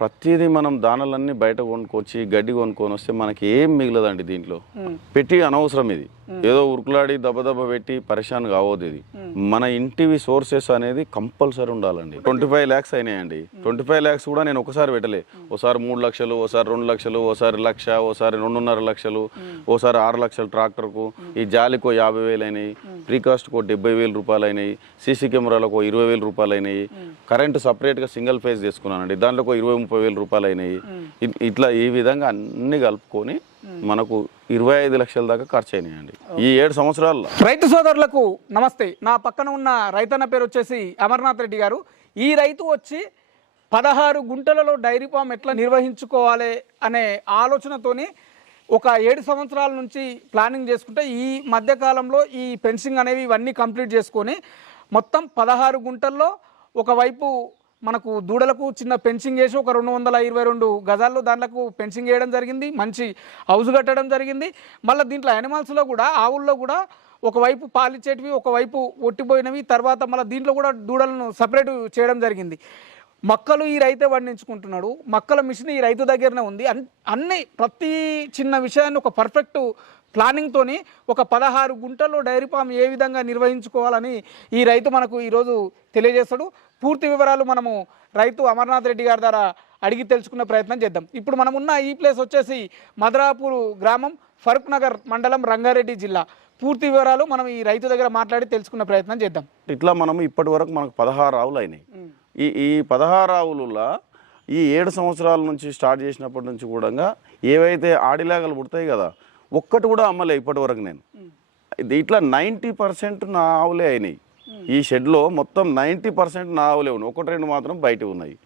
ప్రతిదీ మనం దానాలన్నీ బయట కొనుక్కొచ్చి గడ్డి కొనుక్కొని వస్తే మనకి ఏం మిగలదండి దీంట్లో? పెట్టి అనవసరం ఇది. ఏదో ఉరుకులాడి దెబ్బ దెబ్బ పెట్టి పరిశాన్ కావద్దు ఇది. మన ఇంటివి సోర్సెస్ అనేది కంపల్సరీ ఉండాలండి. ట్వంటీ ఫైవ్ ల్యాక్స్ అయినాయండి. ట్వంటీ ఫైవ్ ల్యాక్స్ కూడా నేను ఒకసారి పెట్టలే. ఒకసారి మూడు లక్షలు ఒకసారి రెండు లక్షలు ఒకసారి లక్ష ఒకసారి రెండున్నర లక్షలు ఒకసారి ఆరు లక్షలు ట్రాక్టర్కు. ఈ జాలికో యాభై వేలు అయినాయి ప్రీకాస్ట్కో డెబ్బై వేలు రూపాయలు అయినాయి సీసీ కెమెరాలకు ఇరవై వేలు రూపాయలు అయినాయి కరెంటు సపరేట్గా సింగిల్ ఫేజ్ తీసుకున్నానండి దాంట్లో ఇరవై ముప్పై వేలు రూపాయలు అయినాయి ఇట్లా ఈ విధంగా అన్ని కలుపుకొని మనకు ఇరవై ఐదు లక్షల దాకా ఖర్చు అయినాయండి ఈ ఏడు సంవత్సరాల్లో. రైతు సోదరులకు నమస్తే. నా పక్కన ఉన్న రైతన్న పేరు వచ్చేసి అమర్నాథ్ రెడ్డి గారు. ఈ రైతు వచ్చి పదహారు గుంటలలో డైరీ ఫామ్ ఎట్లా నిర్వహించుకోవాలి అనే ఆలోచనతోని ఒక ఏడు సంవత్సరాల నుంచి ప్లానింగ్ చేసుకుంటే ఈ మధ్యకాలంలో ఈ ఫెన్సింగ్ అనేవి ఇవన్నీ కంప్లీట్ చేసుకొని మొత్తం పదహారు గుంటల్లో ఒకవైపు మనకు దూడలకు చిన్న పెన్సింగ్ వేసి ఒక రెండు వందల ఇరవై రెండు గజాల్లో దాంట్లకు పెన్సింగ్ వేయడం జరిగింది. మంచి హౌస్ కట్టడం జరిగింది. మళ్ళీ దీంట్లో యానిమల్స్లో కూడా ఆవుల్లో కూడా ఒకవైపు పాలిచ్చేటివి ఒకవైపు ఒట్టిపోయినవి తర్వాత మళ్ళీ దీంట్లో కూడా దూడలను సపరేట్ చేయడం జరిగింది. మక్కలు ఈ రైతే పండించుకుంటున్నాడు. మక్కల మిషన్ ఈ రైతు దగ్గరనే ఉంది. అన్ అన్ని ప్రతి చిన్న విషయాన్ని ఒక పర్ఫెక్ట్ ప్లానింగ్తోని ఒక పదహారు గుంటల్లో డైరీ ఫామ్ ఏ విధంగా నిర్వహించుకోవాలని ఈ రైతు మనకు ఈరోజు తెలియజేస్తాడు. పూర్తి వివరాలు మనము రైతు అమర్నాథ్ రెడ్డి గారి ద్వారా అడిగి తెలుసుకునే ప్రయత్నం చేద్దాం. ఇప్పుడు మనం ఉన్న ఈ ప్లేస్ వచ్చేసి మదరాపూర్ గ్రామం ఫరూక్ నగర్ మండలం రంగారెడ్డి జిల్లా. పూర్తి వివరాలు మనం ఈ రైతు దగ్గర మాట్లాడి తెలుసుకునే ప్రయత్నం చేద్దాం. ఇట్లా మనం ఇప్పటి వరకు మనకు పదహారు ఆవులు అయినాయి. ఈ ఈ పదహారు ఆవులలో ఈ ఏడు సంవత్సరాల నుంచి స్టార్ట్ చేసినప్పటి నుంచి కూడా ఏవైతే ఆడిలాగలు పుడతాయి కదా ఒక్కటి కూడా అమ్మలే ఇప్పటి వరకు నేను ఇట్లా నైంటీ పర్సెంట్ నా ఆవులే అయినాయి. ఈ షెడ్లో మొత్తం నైంటీ పర్సెంట్ నా ఆవులే ఉన్నాయి. ఒకటి రెండు మాత్రం బయట ఉన్నాయి.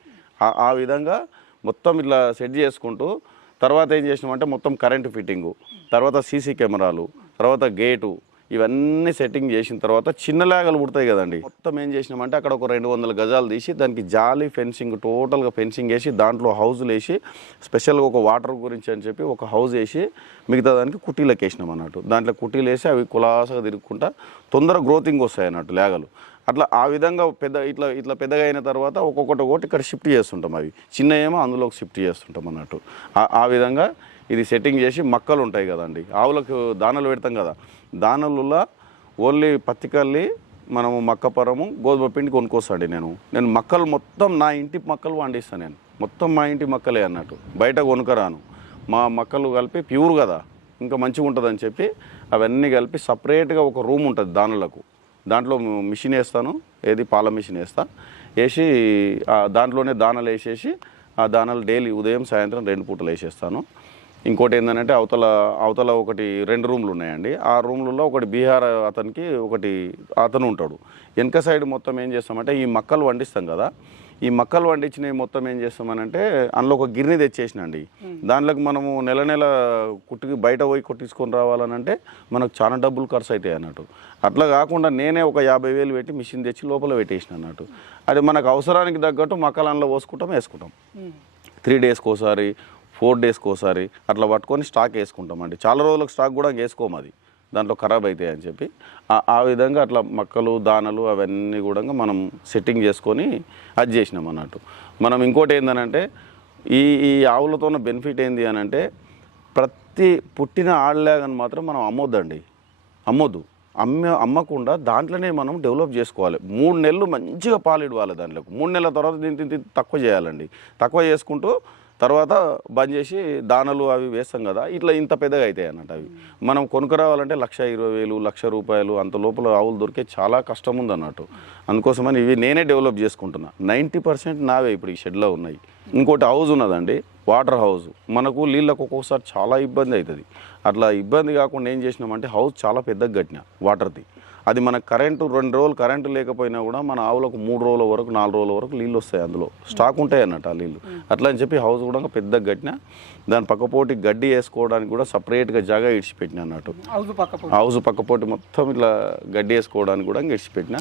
ఆ- ఆ విధంగా మొత్తం ఇట్లా సెట్ చేసుకుంటూ తర్వాత ఏం చేసినామంటే మొత్తం కరెంటు ఫిట్టింగు తర్వాత సీసీ కెమెరాలు తర్వాత గేటు ఇవన్నీ సెట్టింగ్ చేసిన తర్వాత చిన్న లేగలు పుడతాయి కదండి. మొత్తం ఏం చేసినామంటే అక్కడ ఒక రెండు వందల గజాలు తీసి దానికి జాలి ఫెన్సింగ్ టోటల్గా ఫెన్సింగ్ వేసి దాంట్లో హౌజులు వేసి స్పెషల్గా ఒక వాటర్ గురించి అని చెప్పి ఒక హౌస్ వేసి మిగతా దానికి కుటీలకు వేసినాం అన్నట్టు. దాంట్లో కుటీలు వేసి అవి కులాసగా తిరుగుకుంటా తొందర గ్రోతింగ్ వస్తాయి అన్నట్టు లేగలు. అట్లా ఆ విధంగా పెద్ద ఇట్లా ఇట్లా పెద్దగా అయిన తర్వాత ఒక్కొక్కటి ఒకటి ఇక్కడ షిఫ్ట్ చేస్తుంటాం అవి. చిన్న ఏమో అందులోకి షిఫ్ట్ చేస్తుంటాం అన్నట్టు. ఆ- ఆ విధంగా ఇది సెట్టింగ్ చేసి మక్కలు ఉంటాయి కదండి. ఆవులకు దానాలు పెడతాం కదా. దానలులా ఓన్లీ పత్తికల్లి మనము మక్కపరము గోధుమ పిండి కొనుక్కొస్తాండి నేను. నేను మక్కలు మొత్తం నా ఇంటి మక్కలు వండిస్తాను నేను. మొత్తం మా ఇంటి మక్కలే అన్నట్టు. బయట కొనుకరాను మా మక్కలు కలిపి ప్యూర్ కదా. ఇంకా మంచిగా ఉంటుందని చెప్పి అవన్నీ కలిపి సపరేట్గా ఒక రూమ్ ఉంటుంది దానులకు దాంట్లో మిషన్ వేస్తాను. ఏది? పాల మిషన్ వేస్తా. వేసి దాంట్లోనే దానాలు వేసేసి ఆ దానాలు డైలీ ఉదయం సాయంత్రం రెండు పూటలు వేసేస్తాను. ఇంకోటి ఏంటంటే అవతల అవతల ఒకటి రెండు రూమ్లు ఉన్నాయండి. ఆ రూమ్లలో ఒకటి బీహార్ అతనికి ఒకటి అతను ఉంటాడు. వెనక సైడ్ మొత్తం ఏం చేస్తామంటే ఈ మక్కలు వండిస్తాం కదా. ఈ మక్కలు వండించినవి మొత్తం ఏం చేస్తామనంటే అందులో ఒక గిర్ని తెచ్చేసినండి. దాంట్లోకి మనము నెల నెల కుట్టుకి బయట పోయి కొట్టించుకొని రావాలనంటే మనకు చాలా డబ్బులు ఖర్చు అవుతాయి అన్నట్టు. అట్లా కాకుండా నేనే ఒక యాభై వేలు పెట్టి మిషన్ తెచ్చి లోపల పెట్టేసిన అన్నట్టు. అది మనకు అవసరానికి తగ్గట్టు మక్కలు అందులో పోసుకుంటాం వేసుకుంటాం. త్రీ డేస్కి ఒకసారి ఫోర్ డేస్కి ఒకసారి అట్లా పట్టుకొని స్టాక్ వేసుకుంటామండి. చాలా రోజులకు స్టాక్ కూడా వేసుకోము అది. దాంట్లో ఖరాబ్ అవుతాయి అని చెప్పి. ఆ- విధంగా అట్లా మక్కలు దానలు అవన్నీ కూడా మనం సెట్టింగ్ చేసుకొని అది చేసినాం అన్నట్టు. మనం ఇంకోటి ఏంటనంటే ఈ ఈ ఆవులతో ఉన్న బెనిఫిట్ ఏంది అని అంటే ప్రతి పుట్టిన ఆడలేగని మాత్రం మనం అమ్మొద్దండి. అమ్మొద్దు. అమ్మ అమ్మకుండా దాంట్లోనే మనం డెవలప్ చేసుకోవాలి. మూడు నెలలు మంచిగా పాలు ఇవ్వాలి దాంట్లో మూడు నెలల తర్వాత దీన్ని తక్కువ చేయాలండి. తక్కువ చేసుకుంటూ తర్వాత బంద్ చేసి దానలు అవి వేస్తాం కదా ఇట్లా ఇంత పెద్దగా అవుతాయి అన్నట్టు అవి. మనం కొనుక్కరావాలంటే లక్ష ఇరవై వేలు లక్ష రూపాయలు అంత లోపల ఆవులు దొరికే చాలా కష్టం ఉంది అన్నట్టు అందుకోసమని ఇవి నేనే డెవలప్ చేసుకుంటున్నా. నైంటీ పర్సెంట్ నావే ఇప్పుడు ఈ షెడ్లో ఉన్నాయి. ఇంకోటి హౌస్ ఉన్నదండి వాటర్ హౌస్. మనకు నీళ్ళకు ఒక్కొక్కసారి చాలా ఇబ్బంది అవుతుంది. అట్లా ఇబ్బంది కాకుండా ఏం చేసినామంటే హౌస్ చాలా పెద్దగా కట్టిన వాటర్ది. అది మన కరెంటు రెండు రోజులు కరెంటు లేకపోయినా కూడా మన ఆవులకు మూడు రోజుల వరకు నాలుగు రోజుల వరకు నీళ్ళు వస్తాయి అందులో. స్టాక్ ఉంటాయి అన్నట్టు ఆ నీళ్ళు. అట్లా అని చెప్పి హౌస్ కూడా పెద్దగా కట్టిన దాని పక్కపోటి గడ్డి వేసుకోవడానికి కూడా సపరేట్గా జాగా ఇడిచిపెట్టిన అన్నట్టు. హౌస్ పక్క హౌస్ పక్కపోటి మొత్తం ఇట్లా గడ్డి వేసుకోవడానికి కూడా ఇడిచిపెట్టిన.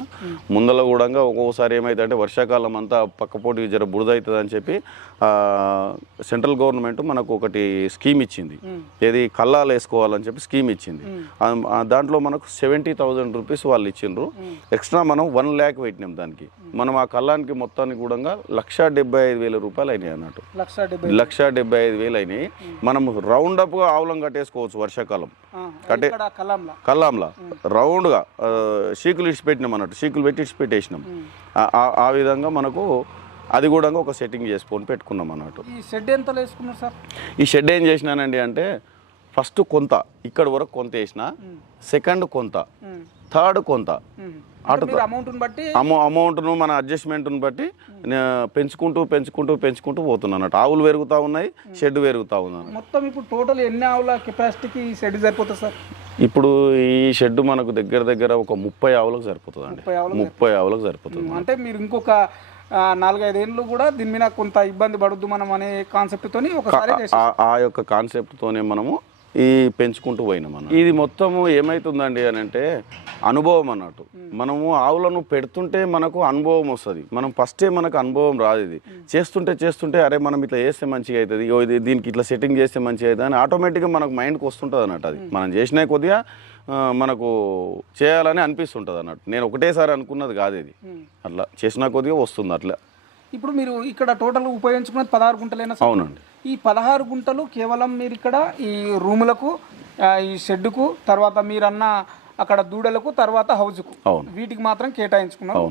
ముందల కూడా ఒక్కొక్కసారి ఏమైతే అంటే వర్షాకాలం అంతా పక్కపోటి జర బురద అవుతుంది అని చెప్పి సెంట్రల్ గవర్నమెంట్ మనకు ఒకటి స్కీమ్ ఇచ్చింది. ఏది కల్లాలు వేసుకోవాలని చెప్పి స్కీమ్ ఇచ్చింది. దాంట్లో మనకు సెవెంటీ థౌజండ్ రూపీస్ వాళ్ళు ఇచ్చిండ్రు. ఎక్స్ట్రా మనం వన్ ల్యాక్ పెట్టినాం దానికి. మనం ఆ కళ్ళానికి మొత్తానికి కూడా లక్ష డెబ్బై ఐదు వేల రూపాయలు అయినాయి అన్నట్టు. లక్ష డెబ్బై ఐదు వేలు అయినాయి. మనం రౌండ్ అప్గా ఆవులం కట్టేసుకోవచ్చు వర్షాకాలం. కట్టే- కల్లాంలా రౌండ్గా షీకులు ఇడిచి పెట్టినాం అన్నట్టు. షీకులు పెట్టి ఇడిచి పెట్టేసినాం ఆ- విధంగా మనకు అది కూడా ఒక సెట్టింగ్ చేసుకొని పెట్టుకున్నాం అన్నట్టు. ఈ షెడ్ ఎంత వేసుకున్నారు సార్? ఈ షెడ్ ఏం చేసినానండి అంటే ఫస్ట్ కొంత ఇక్కడ వరకు కొంత వేసిన సెకండ్ కొంత థర్డ్ కొంత. అంటే అమౌంట్ని మన అడ్జస్ట్మెంట్ను బట్టి పెంచుకుంటూ పెంచుకుంటూ పెంచుకుంటూ పోతున్నాను అన్నట్టు. ఆవులు పెరుగుతూ ఉన్నాయి షెడ్ పెరుగుతూ ఉన్నాను మొత్తం ఇప్పుడు టోటల్ ఎన్ని ఆవుల కెపాసిటీకి షెడ్ సరిపోతుంది సార్? ఇప్పుడు ఈ షెడ్ మనకు దగ్గర దగ్గర ఒక ముప్పై ఆవులకు సరిపోతుంది అండి. ముప్పై ఆవులకు సరిపోతుంది. అంటే మీరు ఇంకొక నాలుగైదేళ్ళు కూడా దీని మీద కొంత ఇబ్బంది పడద్దు మనం అనే కాన్సెప్ట్ తోని ఒకసారి చేసి ఆ- ఆ యొక్క కాన్సెప్ట్తోనే మనము ఈ పెంచుకుంటూ పోయినాం అన్నట్టు ఇది మొత్తము ఏమైతుందండి అని అంటే అనుభవం అన్నట్టు. మనము ఆవులను పెడుతుంటే మనకు అనుభవం వస్తుంది. మనం ఫస్టే మనకు అనుభవం రాదు ఇది. చేస్తుంటే చేస్తుంటే అరే మనం ఇట్లా చేస్తే మంచిగా అవుతుంది ఇది దీనికి ఇట్లా సెట్టింగ్ చేస్తే మంచిగా అవుతుంది అని ఆటోమేటిక్గా మనకు మైండ్కి వస్తుంటుంది అన్నట్టు అది. మనం చేసినా కొద్దిగా మనకు చేయాలని అనిపిస్తుంటుంది అన్నట్టు. నేను ఒకటేసారి అనుకున్నది కాదు ఇది. అట్లా చేసినా కొద్దిగా వస్తుంది అట్లా. ఇప్పుడు మీరు ఇక్కడ టోటల్ ఉపయోగించుకున్నది పదహారు గుంటలేనా అవునండి. ఈ పదహారు గుంటలు కేవలం మీరు ఇక్కడ ఈ రూములకు ఈ షెడ్డుకు తర్వాత మీరన్న అక్కడ దూడలకు తర్వాత హౌజ్కు. వీటికి మాత్రం కేటాయించుకున్నారు.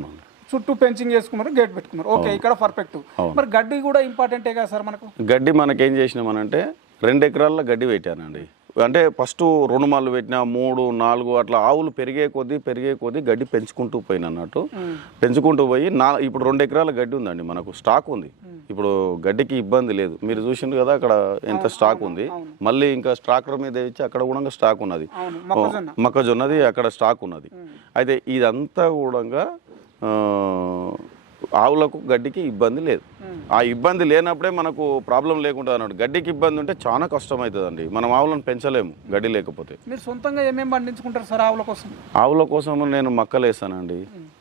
చుట్టూ పెంచింగ్ చేసుకున్నారు గేట్ పెట్టుకున్నారు. ఓకే ఇక్కడ పర్ఫెక్ట్. మరి గడ్డి కూడా ఇంపార్టెంటే కదా సార్ మనకు? గడ్డి మనకేం చేసినామనంటే రెండు ఎకరాల్లో గడ్డి పెట్టానండి అంటే ఫస్ట్ రెండు మాలు పెట్టినా మూడు నాలుగు అట్లా ఆవులు పెరిగే కొద్దీ పెరిగే కొద్దీ గడ్డి పెంచుకుంటూ పోయిన అన్నట్టు. పెంచుకుంటూ పోయి నా ఇప్పుడు రెండు ఎకరాల గడ్డి ఉందండి మనకు స్టాక్ ఉంది. ఇప్పుడు గడ్డికి ఇబ్బంది లేదు. మీరు చూసిండ్రు కదా అక్కడ ఎంత స్టాక్ ఉంది. మళ్ళీ ఇంకా ట్రాక్టర్ మీద ఇచ్చి అక్కడ కూడా స్టాక్ ఉన్నది. మొక్కజొన్నది అక్కడ స్టాక్ ఉన్నది. అయితే ఇదంతా కూడా ఆవులకు గడ్డికి ఇబ్బంది లేదు. ఆ ఇబ్బంది లేనప్పుడే మనకు ప్రాబ్లం లేకుండా అన్నాడు గడ్డికి ఇబ్బంది ఉంటే చాలా కష్టం అవుతుందండి మనం ఆవులను పెంచలేము గడ్డి లేకపోతే. మీరు సొంతంగా ఏమేమి పండించుకుంటారు సార్ ఆవుల కోసం? ఆవుల కోసం నేను మక్కలు వేస్తానండి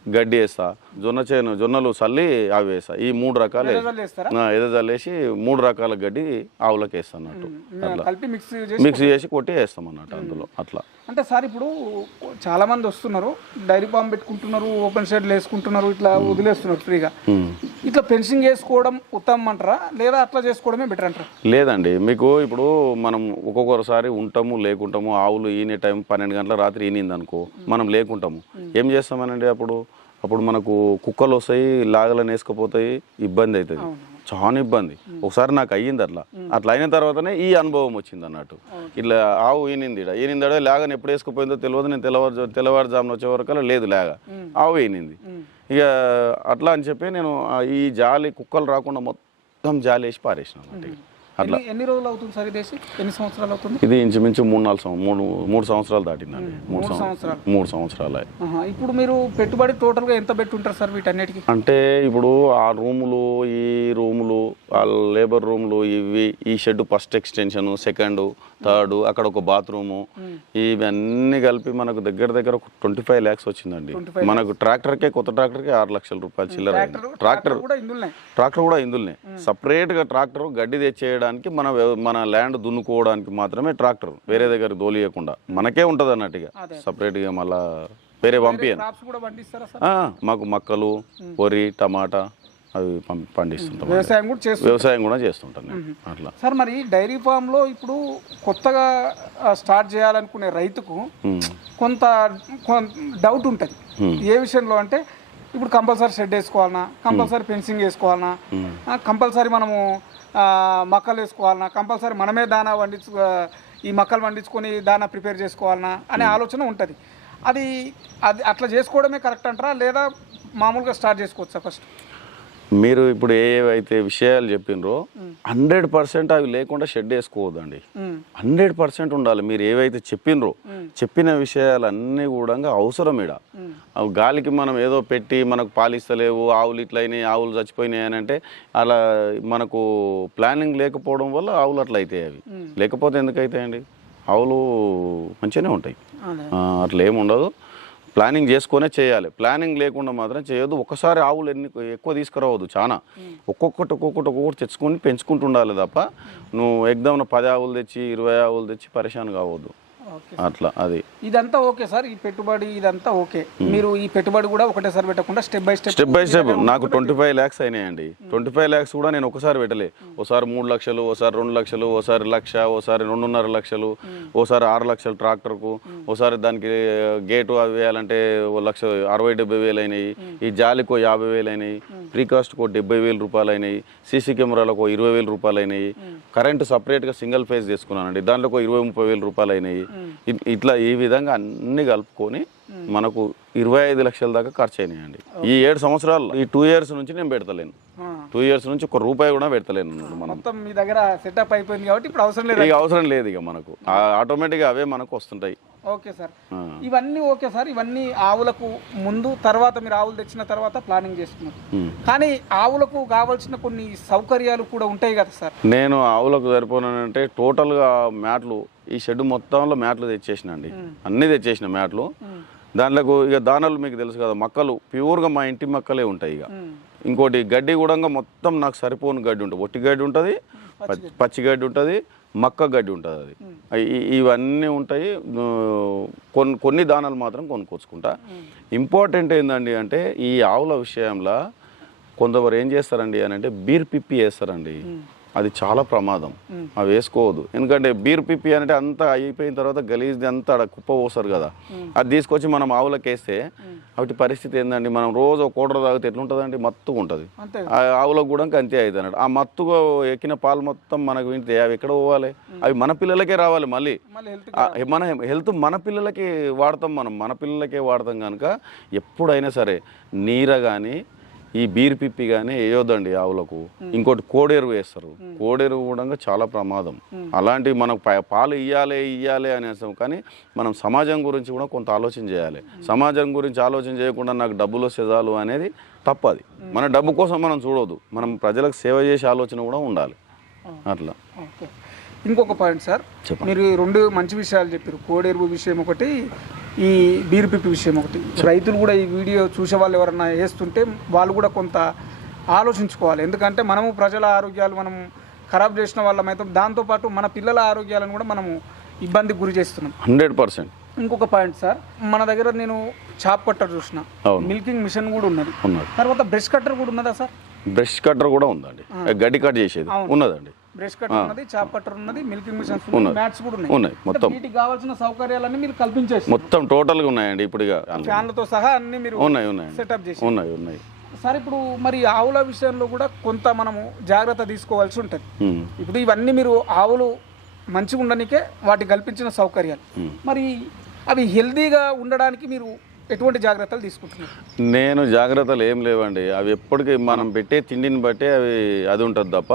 గడ్డి వేస్తా జొన్న చేను జొన్నలు చల్లి అవి వేస్తా. ఈ మూడు రకాలు. వేస్తా. ఎర్రజొన్న వేస్తారా ఆ, ఎద చల్లేసి మూడు రకాల గడ్డి ఆవులకు వేస్తాను అన్నట్టు అట్లా. మిక్స్ చేసి కొట్టి వేస్తాం అన్నట్టు అందులో. అట్లా. అంటే సార్ ఇప్పుడు చాలా మంది వస్తున్నారు. డైరీ ఫామ్ పెట్టుకుంటున్నారు ఓపెన్ షెడ్లు వేసుకుంటున్నారు ఇట్లా వదిలేస్తున్నారు ఫ్రీగా. ఇట్లా ఫెన్సింగ్ చేసుకోవడం ఉత్తమం అంటారా? లేదా అట్లా చేసుకోవడమే బెటర్ అంటారా? లేదండి. మీకు ఇప్పుడు మనం ఒక్కొక్కసారి ఉంటాము లేకుంటాము ఆవులు ఈనే టైం పన్నెండు గంటల రాత్రి ఈనింది అనుకో మనం లేకుంటాము. ఏం చేస్తామనండి అప్పుడు? అప్పుడు మనకు కుక్కలు వస్తాయి లాగలని వేసుకుపోతాయి ఇబ్బంది అవుతుంది చాలా ఇబ్బంది. ఒకసారి నాకు అయ్యింది అట్లా. అట్లా అయిన తర్వాతనే ఈ అనుభవం వచ్చింది అన్నట్టు. ఇట్లా ఆవు ఈనింది ఈడ. ఈనింది ఆడ లేగని ఎప్పుడు వేసుకుపోయిందో తెలియదు. నేను తెల్లవారు తెల్లవారుజామున వచ్చే వరకు లేదు లేగ. ఆవు ఈనింది. ఇక అట్లా అని చెప్పి నేను ఈ జాలి కుక్కలు రాకుండా మొత్తం జాలి వేసి పారేసిన ఇక. ఎన్ని రోజులు అవుతుంది సార్ ఇదేసి ఎన్ని సంవత్సరాలు అవుతుంది? ఇది ఇంచుమించు మూడు నాలుగు సంవ- మూడు మూడు సంవత్సరాలు దాటిందండి. మూడు సంవత్సరాలు. మూడు సంవత్సరాలు. ఇప్పుడు మీరు పెట్టుబడి టోటల్గా ఎంత పెట్టుంటారు సార్ వీటన్నిటికీ? అంటే ఇప్పుడు ఆ రూములు ఈ రూములు ఆ లేబర్ రూములు ఇవి ఈ shed first extension second third అక్కడ ఒక బాత్రూము. ఇవన్నీ కలిపి మనకు దగ్గర దగ్గర ఒక ట్వంటీ ఫైవ్ ల్యాక్స్ వచ్చిందండి. మనకు ట్రాక్టర్కే కొత్త ట్రాక్టర్కే ఆరు లక్షల రూపాయలు చిల్లర. ట్రాక్టర్ ట్రాక్టర్ కూడా ఇందులోనే. సపరేట్గా ట్రాక్టర్ గడ్డి తెచ్చేయడానికి మన మన ల్యాండ్ దున్నుకోవడానికి మాత్రమే ట్రాక్టర్. వేరే దగ్గర దోలియకుండా. మనకే ఉంటుంది అన్నట్టుగా. సపరేట్గా మళ్ళా వేరే ఆ, మాకు మక్కలు వరి టమాటా అవి పండిస్తుంటాం వ్యవసాయం కూడా చేస్తారు వ్యవసాయం కూడా చేస్తుంటాను నేను. అట్లా. సార్ మరి డైరీ ఫామ్లో ఇప్పుడు కొత్తగా స్టార్ట్ చేయాలనుకునే రైతుకు. కొంత డౌట్ ఉంటుంది. ఏ విషయంలో అంటే ఇప్పుడు కంపల్సరీ షెడ్ వేసుకోవాలన్నా కంపల్సరీ ఫెన్సింగ్ వేసుకోవాలన్నా కంపల్సరీ మనము మొక్కలు వేసుకోవాలన్నా కంపల్సరీ మనమే దానా వండించు ఈ మొక్కలు వండించుకొని దానా ప్రిపేర్ చేసుకోవాలన్నా అనే ఆలోచన ఉంటుంది. అది అది అట్లా చేసుకోవడమే కరెక్ట్ అంటారా? లేదా మామూలుగా స్టార్ట్ చేసుకోవచ్చా ఫస్ట్? మీరు ఇప్పుడు ఏవైతే విషయాలు చెప్పినరో హండ్రెడ్ పర్సెంట్ అవి లేకుండా షెడ్ వేసుకోవద్దండి. హండ్రెడ్ పర్సెంట్ ఉండాలి. మీరు ఏవైతే చెప్పినరో చెప్పిన విషయాలన్నీ కూడా అవసరం ఇడ అవి గాలికి మనం ఏదో పెట్టి మనకు పాలిస్తలేవు ఆవులు ఇట్లయినాయి ఆవులు చచ్చిపోయినాయి అని అంటే అలా మనకు ప్లానింగ్ లేకపోవడం వల్ల ఆవులు అట్లా అవుతాయి అవి లేకపోతే ఎందుకు అవుతాయండి ఆవులు మంచిగానే ఉంటాయి. అట్లా ఏమి ఉండదు. ప్లానింగ్ చేసుకునే చేయాలి. ప్లానింగ్ లేకుండా మాత్రం చేయొద్దు. ఒకసారి ఆవులు ఎన్ని ఎక్కువ తీసుకురావద్దు చాలా ఒక్కొక్కటి ఒక్కొక్కటి ఒక్కొక్కటి తెచ్చుకొని పెంచుకుంటూ ఉండాలి తప్ప నువ్వు ఎగ్దాం పది ఆవులు తెచ్చి ఇరవై ఆవులు తెచ్చి పరిశాన్ కావద్దు. అట్లా అది. ఇదంతా ఓకే సార్ ఈ పెట్టుబడి ఇదంతా ఓకే. మీరు ఈ పెట్టుబడి కూడా ఒకటేసారి పెట్టకుండా step by step step by step. నాకు ట్వంటీ ఫైవ్ ల్యాక్స్ అయినాయండి. ట్వంటీ ఫైవ్ ల్యాక్స్ కూడా నేను ఒకసారి పెట్టలే. ఓసారి మూడు లక్షలు ఓసారి రెండు లక్షలు ఓసారి లక్ష ఓసారి రెండున్నర లక్షలు ఓసారి ఆరు లక్షలు ట్రాక్టర్కు ఓసారి దానికి గేటు అవి వేయాలంటే ఓ లక్ష అరవై డెబ్బై వేలు అయినాయి. ఈ జాలికో యాభై వేలు అయినాయి. ప్రీకాస్ట్కో డెబ్బై వేలు రూపాయలు అయినాయి. సీసీ కెమెరాలకు ఇరవై వేలు రూపాయలు అయినాయి. కరెంటు సపరేట్గా సింగిల్ ఫేజ్ తీసుకున్నానండి దాంట్లో ఒక ఇరవై ముప్పై వేలు రూపాయలు అయినాయి. ఇట్లా ఈ విధంగా అన్ని కలుపుకొని మనకు ఇరవై ఐదు లక్షల దాకా ఖర్చు అయినాయండి ఈ ఏడు సంవత్సరాలు ఈ టూ ఇయర్స్ నుంచి నేను పెడతలేను. టూ ఇయర్స్ నుంచి ఒక రూపాయి కూడా పెడతలేను మొత్తం మీ దగ్గర సెటప్ అయిపోయింది కాబట్టి ఇప్పుడు అవసరం లేదు. ఇక అవసరం లేదు ఇక మనకు. ఆటోమేటిక్గా అవే మనకు వస్తుంటాయి. Okay sir. ఇవన్నీ ఓకే సార్. ఇవన్నీ ఆవులకు ముందు తర్వాత మీరు ఆవులు తెచ్చిన తర్వాత ప్లానింగ్ చేసుకున్నారు. కానీ ఆవులకు కావాల్సిన కొన్ని సౌకర్యాలు కూడా ఉంటాయి కదా సార్. నేను ఆవులకు సరిపోనంటే టోటల్గా మ్యాట్లు ఈ షెడ్ మొత్తంలో మ్యాట్లు తెచ్చేసిన అండి అన్నీ తెచ్చేసిన మ్యాట్లు. దాంట్లో ఇక దానాలు మీకు తెలుసు కదా మక్కలు ప్యూర్గా మా ఇంటి మక్కలే ఉంటాయి ఇక. ఇంకోటి గడ్డి కూడా మొత్తం నాకు సరిపోని గడ్డి ఉంటుంది. ఒట్టి గడ్డి ఉంటుంది పచ్చి- పచ్చి గడ్డి. ఉంటుంది మక్క గడ్డి ఉంటుంది అది. ఇవన్నీ ఉంటాయి. కొన్ని కొన్ని దానాలు మాత్రం కొనుక్కొచ్చుకుంటా. ఇంపార్టెంట్ ఏందండి అంటే ఈ ఆవుల విషయంలో కొంతవరు ఏం చేస్తారండి అని అంటే బీర్ పిప్పి వేస్తారండి. అది చాలా ప్రమాదం. అవి వేసుకోవద్దు. ఎందుకంటే బీర్ పిప్పి అంటే అంతా అయిపోయిన తర్వాత గలీజ్ది అంతా ఆడ కుప్ప పోస్తారు కదా. అది తీసుకొచ్చి మనం ఆవులకు వేస్తే వాటి పరిస్థితి ఏందండి? మనం రోజు ఒక కూడర తాగితే ఎట్లుంటుందండి? మత్తుగా ఉంటుంది. ఆవులకు కూడా అంతే అవుతుంది అన్నట్టు. ఆ మత్తుగా ఎక్కిన పాలు మొత్తం మనకు వింటే అవి ఎక్కడ పోవాలి? అవి మన పిల్లలకే రావాలి మళ్ళీ. మన హెల్త్ మన పిల్లలకి వాడతాం మనం. మన పిల్లలకే వాడతాం కనుక ఎప్పుడైనా సరే నీర కానీ ఈ బీర్ పిప్పి కానీ వేయొద్దండి ఆవులకు. ఇంకోటి కోడెరువు వేస్తారు. కోడెరువు కూడా చాలా ప్రమాదం. అలాంటివి మనకు పాలు ఇయ్యాలి ఇయ్యాలి అనేస్తాం కానీ మనం సమాజం గురించి కూడా కొంత ఆలోచన చేయాలి. సమాజం గురించి ఆలోచన చేయకుండా నాకు డబ్బులు చాలు అనేది తప్పది. మన డబ్బు కోసం మనం చూడొద్దు. మనం ప్రజలకు సేవ చేసే ఆలోచన కూడా ఉండాలి. అట్లా. ఓకే. ఇంకొక పాయింట్ సార్. మీరు రెండు మంచి విషయాలు చెప్పారు. కోడెరువు విషయం ఒకటి ఈ బీరు పిప్పి విషయం ఒకటి. రైతులు కూడా ఈ వీడియో చూసే వాళ్ళు ఎవరన్నా వేస్తుంటే వాళ్ళు కూడా కొంత ఆలోచించుకోవాలి. ఎందుకంటే మనము ప్రజల ఆరోగ్యాలు మనం ఖరాబ్ చేసిన వాళ్ళమైతే దాంతోపాటు మన పిల్లల ఆరోగ్యాలను కూడా మనము ఇబ్బందికి గురి చేస్తున్నాం. Hundred percent. ఇంకొక పాయింట్ సార్ మన దగ్గర నేను చాప్ కట్టర్ చూసిన. మిల్కింగ్ మిషన్ కూడా ఉన్నది. తర్వాత బ్రష్ కట్టర్ కూడా ఉన్నదా సార్? బ్రష్ కట్టర్ కూడా ఉందండి. గడ్డి కట్ చేసేది. ఉన్నదండి. బ్రష్ కట్టర్ ఉన్నది చాప్ కట్టర్ ఉన్నది మిల్కింగ్ మిషన్స్ ఉన్నది. మ్యాట్స్ కూడా ఉన్నాయి. ఉన్నాయి మొత్తం. వీటికి కావాల్సిన సౌకర్యాలన్నీ మీరు కల్పించేసి మొత్తం టోటల్గా ఉన్నాయండి ఇప్పుడు ఫ్యాన్లతో సహా అన్ని మీరు ఉన్నాయి ఉన్నాయండి సెటప్ చేసి ఉన్నాయి ఉన్నాయి. సార్ ఇప్పుడు మరి ఆవుల విషయంలో కూడా కొంత మనము జాగ్రత్త తీసుకోవాల్సి ఉంటుంది. ఇప్పుడు ఇవన్నీ మీరు ఆవులు మంచిగా ఉండడానికే వాటికి కల్పించిన సౌకర్యాలు. మరి అవి హెల్దీగా ఉండడానికి మీరు ఎటువంటి జాగ్రత్తలు తీసుకుంటున్నారు? నేను జాగ్రత్తలు ఏం లేవండి. అవి ఎప్పటికీ మనం పెట్టే తిండిని బట్టే అవి అది ఉంటుంది తప్ప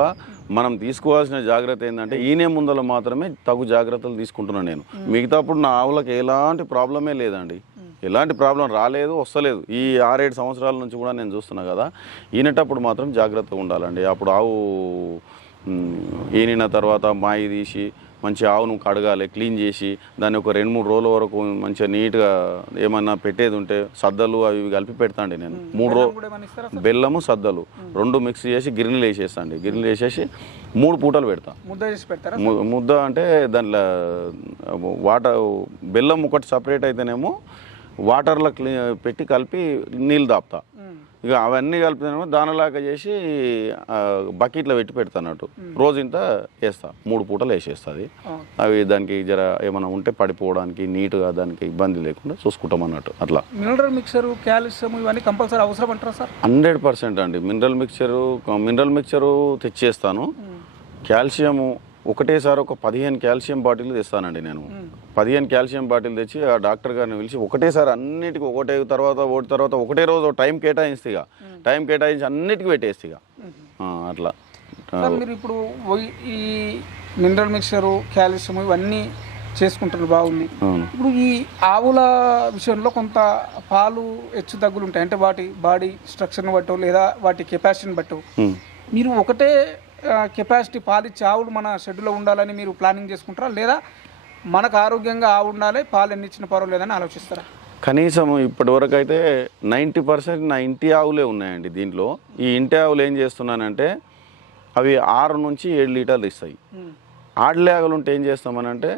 మనం తీసుకోవాల్సిన జాగ్రత్త ఏంటంటే ఈనే ముందల మాత్రమే తగు జాగ్రత్తలు తీసుకుంటున్నాను నేను. మిగతాప్పుడు నా ఆవులకు ఎలాంటి ప్రాబ్లమే లేదండి. ఎలాంటి ప్రాబ్లం రాలేదు వస్తలేదు. ఈ ఆరేడు సంవత్సరాల నుంచి కూడా నేను చూస్తున్నా కదా ఈనేటప్పుడు మాత్రం జాగ్రత్తగా ఉండాలండి. అప్పుడు ఆవు ఈనిన తర్వాత మాయి తీసి మంచి ఆవును కడగాలి క్లీన్ చేసి దాన్ని ఒక రెండు మూడు రోజుల వరకు మంచిగా నీట్గా ఏమన్నా పెట్టేది ఉంటే సద్దలు అవి కలిపి పెడతాండి నేను. మూడు రోజు బెల్లము సద్దలు రెండు మిక్స్ చేసి గిన్నెలు వేసేస్తాండి. గిన్నెలు వేసేసి మూడు పూటలు పెడతా. ముద్ద చేసి పెడతారా ము- ముద్ద అంటే దాంట్లో వాటర్ బెల్లం ఒకటి సపరేట్ అయితేనేమో వాటర్లో క్లీ పెట్టి కలిపి నీళ్ళు దాపుతా. ఇక అవన్నీ కలిపితేనేమో దానలాగా చేసి బకెట్లో పెట్టి పెడతానట్టు. రోజు ఇంత వేస్తా. మూడు పూటలు వేసేస్తుంది. అవి దానికి జర ఏమైనా ఉంటే పడిపోవడానికి నీట్గా దానికి ఇబ్బంది లేకుండా చూసుకుంటాం అన్నట్టు అట్లా. మినరల్ మిక్సర్ కాల్షియం ఇవన్నీ కంపల్సరీ అవసరం అంటారా సార్? హండ్రెడ్ పర్సెంట్ అండి. మినరల్ మిక్చరు మినరల్ మిక్చరు తెచ్చేస్తాను. కాల్షియము ఒకటేసారి ఒక పదిహేను కాల్షియం బాటిల్ తెస్తానండి నేను. పదిహేను కాల్షియం బాటిల్ తెచ్చి ఆ డాక్టర్ గారిని పిలిచి ఒకటేసారి అన్నిటికీ ఒకటే తర్వాత ఒకటి తర్వాత ఒకటే రోజు టైం కేటాయిస్తే ఇక. టైం కేటాయించి అన్నిటికీ పెట్టేస్తే ఇక. ఆ, అట్లా. మీరు ఇప్పుడు ఈ మినరల్ మిక్సరు కాల్షియం ఇవన్నీ చేసుకుంటారు బాగుంది. ఇప్పుడు ఈ ఆవుల విషయంలో కొంత పాలు హెచ్చు తగ్గులు ఉంటాయి అంటే వాటి బాడీ స్ట్రక్చర్ని బట్టో లేదా వాటి కెపాసిటీని బట్టో. మీరు ఒకటే కెపాసిటీ పాలు ఇచ్చే ఆవులు మన షెడ్యూల్లో ఉండాలని మీరు ప్లానింగ్ చేసుకుంటారా? లేదా మనకు ఆరోగ్యంగా ఆవు ఉండాలి పాలు ఎన్ని ఇచ్చిన పర్వాలేదని ఆలోచిస్తారా? కనీసం ఇప్పటి వరకు అయితే నైంటీ పర్సెంట్ నా ఇంటి ఆవులే ఉన్నాయండి దీంట్లో. ఈ ఇంటి ఆవులు ఏం చేస్తున్నానంటే అవి ఆరు నుంచి ఏడు లీటర్లు ఇస్తాయి. ఆడలే ఆవులు ఉంటే ఏం చేస్తామనంటే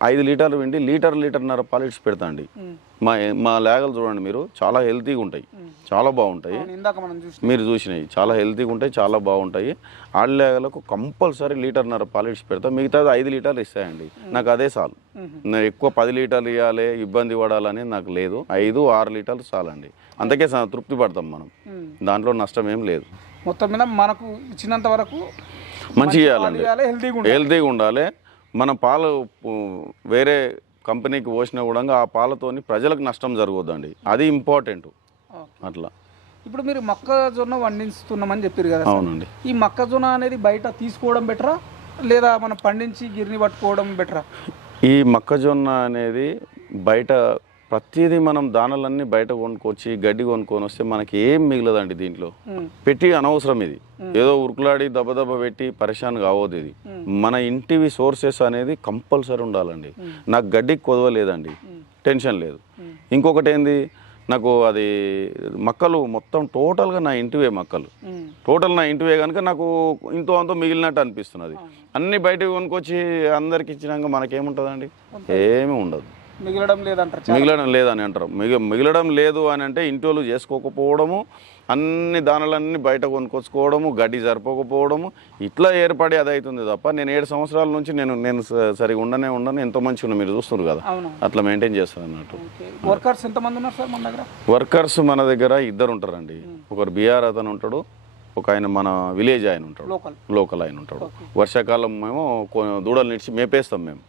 ఐదు లీటర్లు పిండి లీటర్ లీటర్న్నర పాలిట్స్ పెడతా అండి మా మా లేగలు చూడండి మీరు చాలా హెల్తీగా ఉంటాయి. చాలా బాగుంటాయి. మీరు చూసినవి చాలా హెల్తీగా ఉంటాయి చాలా బాగుంటాయి. ఆడలేగలకు కంపల్సరీ లీటర్న్నర పాలిట్స్ పెడతా. మిగతాది ఐదు లీటర్లు ఇస్తాయండి. నాకు అదే చాలు. నేను ఎక్కువ పది లీటర్లు ఇవ్వాలి ఇబ్బంది పడాలని నాకు లేదు. ఐదు ఆరు లీటర్లు చాలండి. అందుకే తృప్తి పడతాం మనం. దాంట్లో నష్టం ఏం లేదు. మొత్తం మీద మనకు ఇచ్చినంత వరకు మంచిగా హెల్తీగా ఉండాలి. మన పాలు వేరే కంపెనీకి పోసినా కూడా ఆ పాలతోని ప్రజలకు నష్టం జరగొద్దండి. అది ఇంపార్టెంట్. అట్లా. ఇప్పుడు మీరు మొక్కజొన్న వండిస్తున్నామని చెప్పారు కదా. అవునండి. ఈ మొక్కజొన్న అనేది బయట తీసుకోవడం బెటరా? లేదా మనం పండించి గిరిని పట్టుకోవడం బెటరా? ఈ మొక్కజొన్న అనేది బయట ప్రతిదీ మనం దానాలన్నీ బయట కొనుక్కొచ్చి గడ్డి కొనుక్కొని వస్తే మనకి ఏం మిగలదండి దీంట్లో? పెట్టి అనవసరం ఇది. ఏదో ఉరుకులాడి దెబ్బ దెబ్బ పెట్టి పరిశాన్ కావద్దు ఇది. మన ఇంటివి సోర్సెస్ అనేది కంపల్సరీ ఉండాలండి. నాకు గడ్డికి కొదవలేదండి. టెన్షన్ లేదు. ఇంకొకటి ఏంది నాకు అది మక్కలు మొత్తం టోటల్గా నా ఇంటివే మక్కలు. టోటల్ నా ఇంటివే కనుక నాకు ఇంతో అంతో మిగిలినట్టు అనిపిస్తున్నది. అన్ని బయటకు కొనుక్కొచ్చి అందరికి ఇచ్చినాక మనకేముంటుందండి? ఏమీ ఉండదు. మిగలడం లేదంటారు. మిగలడం లేదని అంటారు. మిగ మిగలడం లేదు అని అంటే ఇంటోళ్ళు చేసుకోకపోవడము అన్ని దానాలన్నీ బయట కొనుక్కొచ్చుకోవడము గడ్డి సరిపోకపోవడము ఇట్లా ఏర్పడి అది అవుతుంది తప్ప నేను ఏడు సంవత్సరాల నుంచి నేను నేను సరిగా ఉండనే ఉండను. ఎంతో మంచిగా ఉన్నా మీరు చూస్తున్నారు కదా. అట్లా మెయింటైన్ చేస్తాను అన్నట్టు. వర్కర్స్ ఎంతమంది ఉన్నారు సార్ మన దగ్గర? వర్కర్స్ మన దగ్గర ఇద్దరు ఉంటారండి. ఒకరు బీఆర్ అతను ఉంటాడు ఒక ఆయన మన విలేజ్ ఆయన ఉంటాడు. లోకల్. ఆయన ఉంటాడు. వర్షాకాలం మేము దూడలు నిడిచి మేపేస్తాం మేము.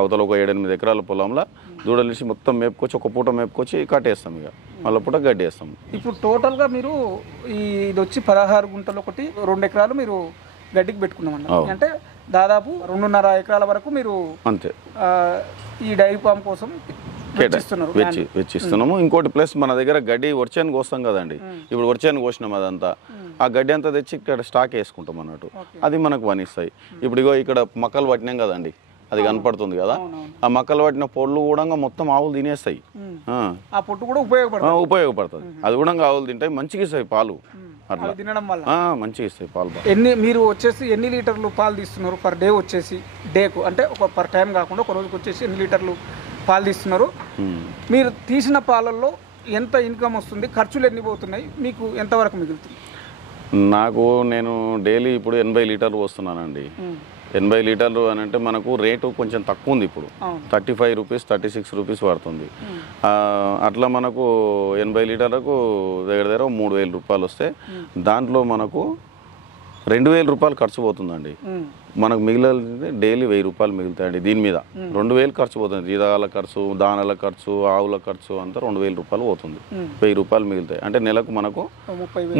అవతల ఒక ఏడెనిమిది ఎకరాల పొలంలో దూడలు నిడిచి మొత్తం మేపుకొచ్చి ఒక పూట మేపుకొచ్చి కట్టేస్తాం ఇక. మళ్ళీ పూట గడ్డి వేస్తాం ఇప్పుడు టోటల్గా మీరు ఈ ఇది వచ్చి పదహారు గుంటలు ఒకటి రెండు ఎకరాలు మీరు గడ్డికి పెట్టుకున్నామన్నారు అంటే దాదాపు రెండున్నర ఎకరాల వరకు మీరు అంతే. ఈ డైరీ ఫామ్ కోసం వెచ్చిస్తున్నారు. వెచ్చి వెచ్చిస్తున్నాము. ఇంకోటి ప్లస్ మన దగ్గర గడ్డి వర్చానికి వస్తాం కదండి. ఇప్పుడు వర్చానికి కోసినాం అదంతా. ఆ గడ్డి అంతా తెచ్చి ఇక్కడ స్టాక్ వేసుకుంటాం అన్నట్టు. అది మనకు వనిస్తాయి ఇప్పుడు ఇగో ఇక్కడ మక్కలు పట్టినాం కదండి. అది కనపడుతుంది కదా. ఆ మక్కలు పట్టిన పొళ్ళు కూడా మొత్తం ఆవులు తినేస్తాయి. ఆ. పొట్టు కూడా ఉపయోగపడుతుంది. ఉపయోగపడుతుంది. అది కూడా ఆవులు తింటాయి మంచిగా ఇస్తాయి పాలు. అట్లా. తినడం వల్ల. మంచిగా ఇస్తాయి పాలు. ఎన్ని మీరు వచ్చేసి ఎన్ని లీటర్లు పాలు తీస్తున్నారు పర్ డే వచ్చేసి? డేకు అంటే ఒక పర్ టైం కాకుండా ఒక రోజుకి వచ్చేసి ఎన్ని లీటర్లు పాలు తీస్తున్నారు. మీరు తీసిన పాలల్లో ఎంత ఇన్కమ్ వస్తుంది? ఖర్చులు ఎన్ని పోతున్నాయి? మీకు ఎంతవరకు మిగులుతుంది? నాకు నేను డైలీ ఇప్పుడు ఎనభై లీటర్లు వస్తున్నానండి ఎనభై లీటర్లు అని అంటే మనకు రేటు కొంచెం తక్కువ ఉంది ఇప్పుడు. Thirty five rupees thirty six rupees పడుతుంది. ఆ, అట్లా మనకు ఎనభై లీటర్లకు దగ్గర దగ్గర మూడు వేల రూపాయలు వస్తే దాంట్లో మనకు రెండు వేల రూపాయలు ఖర్చు పోతుందండి. మనకు మిగిలింది డైలీ వెయ్యి రూపాయలు మిగులుతాయండి దీని మీద. రెండు వేలు ఖర్చు పోతుంది. జీతాల ఖర్చు దానాల ఖర్చు ఆవుల ఖర్చు అంతా రెండు వేల రూపాయలు పోతుంది. వెయ్యి రూపాయలు మిగులుతాయి. అంటే నెలకు మనకు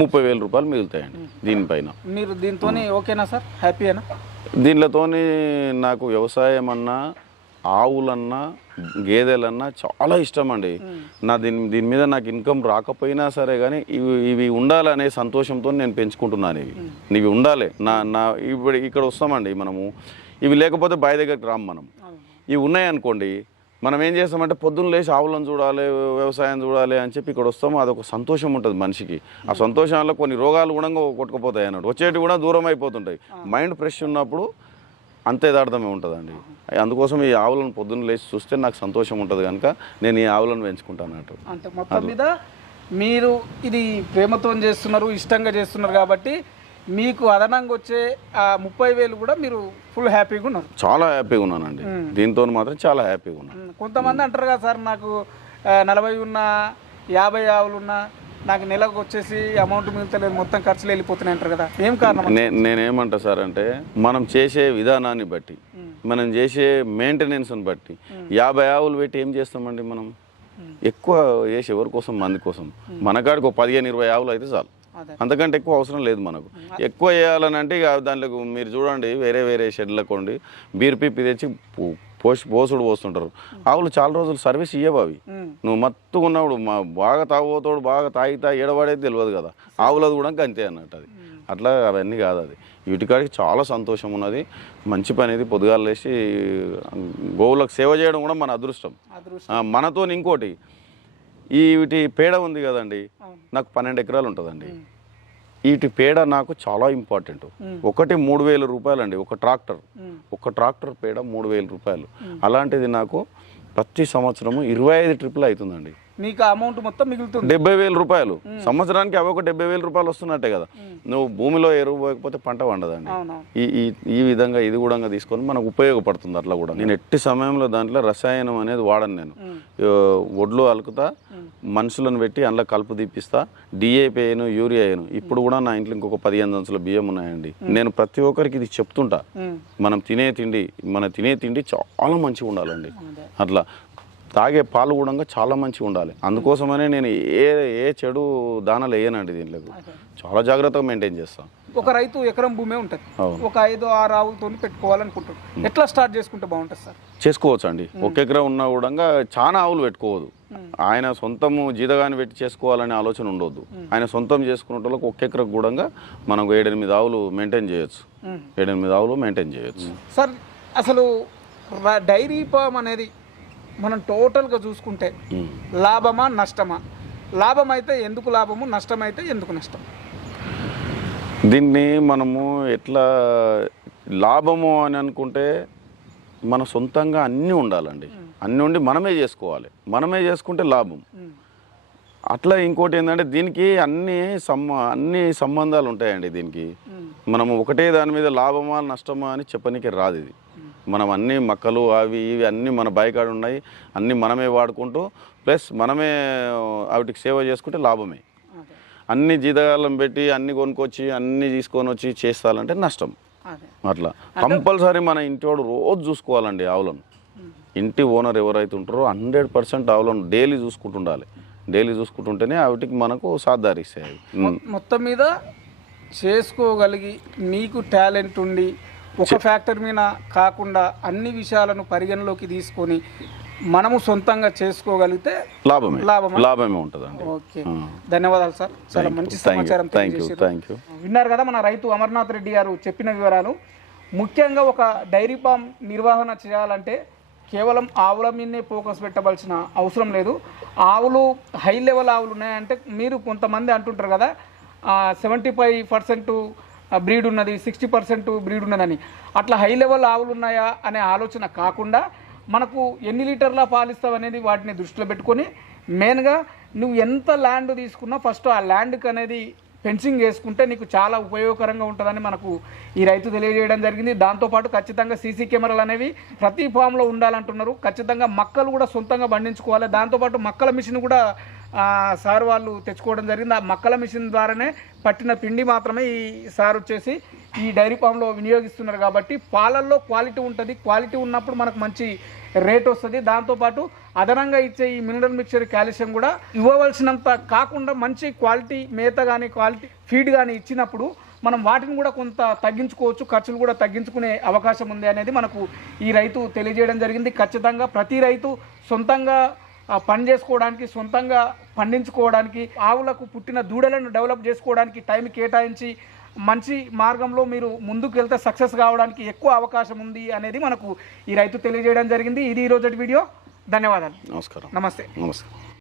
ముప్పై వేలు. రూపాయలు మిగులుతాయండి దీనిపైన. మీరు దీంతో ఓకేనా సార్? హ్యాపీయేనా? దీనితోని నాకు వ్యవసాయం అన్నా ఆవులన్నా గేదెలన్నా చాలా ఇష్టం అండి నా దీని దీని మీద నాకు ఇన్కమ్ రాకపోయినా సరే కానీ ఇవి ఇవి ఉండాలనే సంతోషంతో నేను పెంచుకుంటున్నాను ఇవి. ఇవి ఉండాలి. నా నా ఇప్పుడు ఇక్కడ వస్తామండి మనము. ఇవి లేకపోతే బావి దగ్గరికి రాము మనం ఇవి ఉన్నాయనుకోండి మనం ఏం చేస్తామంటే పొద్దున్న లేచి ఆవులను చూడాలి వ్యవసాయం చూడాలి అని చెప్పి ఇక్కడ వస్తాము. అదొక సంతోషం ఉంటుంది మనిషికి. ఆ సంతోషంలో కొన్ని రోగాలు కూడా కొట్టుకుపోతాయి అన్నట్టు వచ్చేటి కూడా దూరం అయిపోతుంటాయి. మైండ్ ఫ్రెష్ ఉన్నప్పుడు అంతే యథార్థమే ఉంటుందండి. అందుకోసం ఈ ఆవులను పొద్దున్న లేచి చూస్తే నాకు సంతోషం ఉంటుంది కనుక నేను ఈ ఆవులను పెంచుకుంటాను అన్నట్టు అంటే మొత్తం మీద మీరు ఇది ప్రేమతో చేస్తున్నారు ఇష్టంగా చేస్తున్నారు కాబట్టి మీకు అదనంగా వచ్చే ఆ ముప్పై వేలు కూడా మీరు ఫుల్ హ్యాపీగా ఉన్నారు. చాలా హ్యాపీగా ఉన్నానండి. దీంతో మాత్రం చాలా హ్యాపీగా ఉన్నాను కొంతమంది అంటారు కదా సార్ నాకు నలభై ఉన్న యాభై ఆవులు ఉన్నా నాకు నెలకు వచ్చేసి అమౌంట్ మిగులుతలేదు మొత్తం ఖర్చులు వెళ్ళిపోతున్నాయి అంటారు కదా. ఏం కారణం నేనేమంటా సార్ అంటే మనం చేసే విధానాన్ని బట్టి మనం చేసే మెయింటెనెన్స్ని బట్టి యాభై ఆవులు పెట్టి ఏం చేస్తామండి మనం? ఎక్కువ చేసి ఎవరి కోసం? మంది కోసం. మనకాడికి ఒక పదిహేను ఇరవై ఆవులు అయితే చాలు. అంతకంటే ఎక్కువ అవసరం లేదు మనకు. ఎక్కువ వేయాలని అంటే ఇక దాంట్లో మీరు చూడండి వేరే వేరే షెడ్లకు కొండి బీర్ పిప్పి తెచ్చి పోసి పోసుడు పోస్తుంటారు. ఆవులు చాలా రోజులు సర్వీస్ ఇయ్యవు అవి. ఉమ్, నువ్వు మత్తుగా ఉన్నప్పుడు మా బాగా తాగుపోతాడు బాగా తాగి తాగి ఏడబడేది తెలియదు కదా. ఆవులది కూడా అంతే అన్నట్టు అది. అట్లా అవన్నీ కాదు అది. వీటికాడికి చాలా సంతోషం ఉన్నది. మంచి పని ఇది. పొద్దుగాలు లేచి గోవులకు సేవ చేయడం కూడా మన అదృష్టం. మనతో ఇంకోటి. ఈ వీటి పేడ ఉంది కదండి. నాకు పన్నెండు ఎకరాలు ఉంటుందండి. వీటి పేడ నాకు చాలా ఇంపార్టెంట్. ఒకటి మూడు వేల రూపాయలు అండి ఒక ట్రాక్టర్. ఒక ట్రాక్టర్ పేడ మూడు వేల రూపాయలు. అలాంటిది నాకు ప్రతి సంవత్సరము ఇరవై ఐదు ట్రిప్లు అవుతుందండి. ఆ అమౌంట్ మొత్తం మిగులుతుంది. డెబ్బై వేల రూపాయలు. సంవత్సరానికి అవి ఒక డెబ్బై వేల రూపాయలు వస్తున్నట్టే కదా. నువ్వు భూమిలో ఎరువు పోయకపోతే పంట పండదండి ఈ ఈ ఈ విధంగా ఇది కూడా తీసుకొని మనకు ఉపయోగపడుతుంది అట్లా కూడా. నేను ఎట్టి సమయంలో దాంట్లో రసాయనం అనేది వాడను నేను. ఒడ్లు అలుకుతా మనుషులను పెట్టి అందులో కలుపు తీపిస్తా డిఏపి అయ్యను యూరియా అయ్యను ఇప్పుడు కూడా నా ఇంట్లో ఇంకొక పదిహేను దంచుల బియ్యం ఉన్నాయండి. నేను ప్రతి ఒక్కరికి ఇది చెప్తుంటా. మనం తినే తిండి మన తినే తిండి చాలా మంచిగా ఉండాలండి. అట్లా తాగే పాలు కూడా చాలా మంచిగా ఉండాలి. అందుకోసమనే నేను ఏ ఏ చెడు దానాలు వేయనండి దీంట్లోకి. చాలా జాగ్రత్తగా మెయింటైన్ చేస్తాను ఒక రైతు ఎకరం భూమే ఉంటుంది. ఒక ఐదు ఆరు ఆవులతో పెట్టుకోవాలనుకుంటాడు. ఎట్లా స్టార్ట్ చేసుకుంటే బాగుంటుంది సార్? చేసుకోవచ్చు అండి ఒక ఎకరం ఉన్నా కూడా చాలా ఆవులు పెట్టుకోవద్దు. ఆయన సొంతము జీతగాని పెట్టి చేసుకోవాలనే ఆలోచన ఉండొద్దు. ఆయన సొంతం చేసుకున్న వాళ్ళకి ఒక ఎకరం కూడా మనం ఏడెనిమిది ఆవులు మెయింటైన్ చేయొచ్చు. ఏడెనిమిది ఆవులు మెయింటైన్ చేయొచ్చు. సార్ అసలు డైరీ ఫామ్ అనేది మనం టోటల్గా చూసుకుంటే. లాభమా నష్టమా? లాభం అయితే ఎందుకు లాభము నష్టం అయితే ఎందుకు నష్టం దీన్ని మనము ఎట్లా లాభము అని అనుకుంటే మన సొంతంగా అన్నీ ఉండాలండి. అన్నీ ఉండి మనమే చేసుకోవాలి. మనమే చేసుకుంటే లాభం. అట్లా ఇంకోటి ఏంటంటే దీనికి అన్ని సంబ అన్ని సంబంధాలు ఉంటాయండి దీనికి. ఉమ్. మనం ఒకటే దాని మీద లాభమా నష్టమా అని చెప్పనీకి రాదు ఇది. మనం అన్ని మక్కలు అవి ఇవి అన్నీ మన బైకాడ ఉన్నాయి అన్నీ మనమే వాడుకుంటూ ప్లస్ మనమే వాటికి సేవ చేసుకుంటే లాభమే. అన్ని జీతగాళ్ళం పెట్టి అన్ని కొనుక్కొచ్చి అన్ని తీసుకొని వచ్చి చేస్తాలంటే నష్టం. అట్లా. కంపల్సరీ మన ఇంటివాడు రోజు చూసుకోవాలండి ఆవులను. ఇంటి ఓనర్ ఎవరైతే ఉంటారో హండ్రెడ్ పర్సెంట్ ఆవులను డైలీ చూసుకుంటుండాలి. డైలీ చూసుకుంటుంటేనే వాటికి మనకు సాధారిస్తాయి. మొత్తం మీద చేసుకోగలిగి మీకు టాలెంట్ ఉండి ఒక ఫ్యాక్టర్ మీద కాకుండా అన్ని విషయాలను పరిగణలోకి తీసుకొని మనము సొంతంగా చేసుకోగలిగితే లాభమే. లాభమా? లాభమే ఉంటుందండి. ఓకే. ధన్యవాదాలు సార్. చాలా మంచి సమాచారం విన్నారు కదా మన రైతు అమర్నాథ్ రెడ్డి గారు చెప్పిన వివరాలు. ముఖ్యంగా ఒక డైరీ ఫామ్ నిర్వహణ చేయాలంటే కేవలం ఆవుల మీదనే ఫోకస్ పెట్టవలసిన అవసరం లేదు. ఆవులు హై లెవెల్ ఆవులు ఉన్నాయంటే మీరు కొంతమంది అంటుంటారు కదా సెవెంటీ ఫైవ్ పర్సెంట్ బ్రీడ్ ఉన్నది సిక్స్టీ పర్సెంట్ బ్రీడ్ ఉన్నదని. అట్లా హై లెవెల్ ఆవులు ఉన్నాయా అనే ఆలోచన కాకుండా మనకు ఎన్ని లీటర్ల పాలిస్తావు అనేది వాటిని దృష్టిలో పెట్టుకొని మెయిన్గా నువ్వు ఎంత ల్యాండ్ తీసుకున్నా ఫస్ట్ ఆ ల్యాండ్కి అనేది ఫెన్సింగ్ వేసుకుంటే నీకు చాలా ఉపయోగకరంగా ఉంటుందని మనకు ఈ రైతు తెలియజేయడం జరిగింది. దాంతోపాటు ఖచ్చితంగా సీసీ కెమెరాలు అనేవి ప్రతి ఫామ్లో ఉండాలంటున్నారు. ఖచ్చితంగా మక్కలు కూడా సొంతంగా పండించుకోవాలి. దాంతోపాటు మక్కల మిషన్ కూడా సార్ వాళ్ళు తెచ్చుకోవడం జరిగింది. ఆ మక్కల మిషన్ ద్వారానే పట్టిన పిండి మాత్రమే ఈ సార్ వచ్చేసి ఈ డైరీ ఫామ్లో వినియోగిస్తున్నారు కాబట్టి పాలల్లో క్వాలిటీ ఉంటుంది. క్వాలిటీ ఉన్నప్పుడు మనకు మంచి రేట్ వస్తుంది. దాంతోపాటు అదనంగా ఇచ్చే ఈ మినరల్ మిక్చర్ కాల్షియం కూడా ఇవ్వవలసినంత కాకుండా మంచి క్వాలిటీ మేత కానీ క్వాలిటీ ఫీడ్ కానీ ఇచ్చినప్పుడు మనం వాటిని కూడా కొంత తగ్గించుకోవచ్చు. ఖర్చులు కూడా తగ్గించుకునే అవకాశం ఉంది అనేది మనకు ఈ రైతు తెలియజేయడం జరిగింది. ఖచ్చితంగా ప్రతి రైతు సొంతంగా పని చేసుకోవడానికి సొంతంగా పండించుకోవడానికి ఆవులకు పుట్టిన దూడలను డెవలప్ చేసుకోవడానికి టైం కేటాయించి మంచి మార్గంలో మీరు ముందుకు వెళ్తే సక్సెస్ కావడానికి ఎక్కువ అవకాశం ఉంది అనేది మనకు ఈ రైతు తెలియజేయడం జరిగింది. ఇది ఈరోజు వీడియో. ధన్యవాదాలు. నమస్కారం. నమస్తే. నమస్కారం.